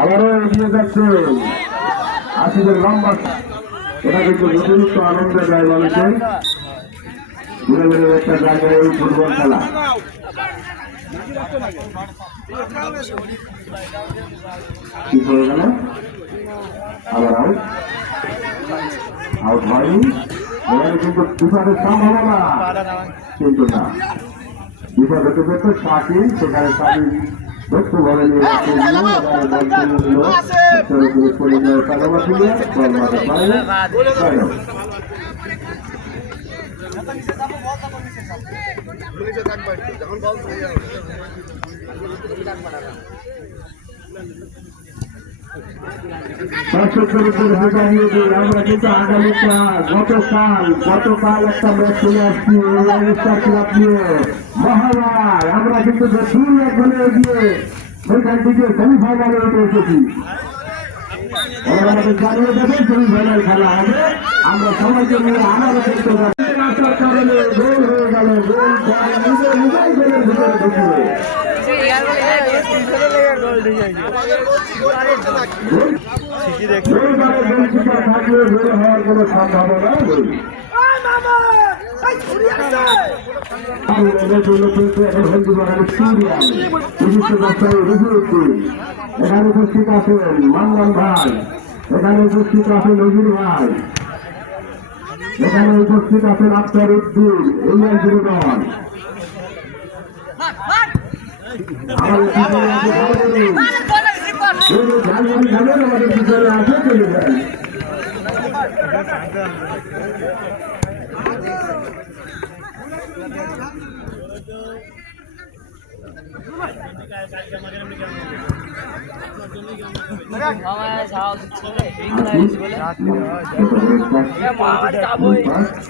আবারও এগিয়ে যাচ্ছে আসিফের লম্বা। এটা কিন্তু অতিরিক্ত আনন্দ দেয় মানুষের বিনোদনের একটা জায়গায় এই ফুটবল খেলা। কি হয়ে গেল? আবার আউট, আউট হয়নি। এখানে কিন্তু বিপদের সম্ভাবনা, কিন্তু না, বিপদ হতে পেতো শাকিল। সেখানে শাকিল লক্ষ্য বলে নিয়ে চলে যায় আমরা কিন্তু আগামীকাল গতকাল একটা ম্যাচ চলে আসছি মহারাজ। আমরা কিন্তু এখানে এগিয়ে সেখান থেকে সেমিফাইনালে উঠে এসেছি। আমাদের জানিয়ে দেবেন সেমিফাইনাল খেলা হবে। আমরা সবাইকে নিয়ে আনারও করতে আসার কারণে গোল হয়ে গেল। গোল নিজেই গোলের ভিতরে ঢুকবে। থাকলে গোল হওয়ার কোনো সম্ভাবনা নেই। এখানে উপস্থিত আছেন মান্নান ভাই, এখানে উপস্থিত আছেন নজরুল ভাই, এখানে উপস্থিত আছেন আক্তার উদ্দিন, ইন্ডিয়ান যুবদল। আমাদের পিছনে আছে আমাদের পিছনে আছে চলে যায়।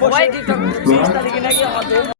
সবাই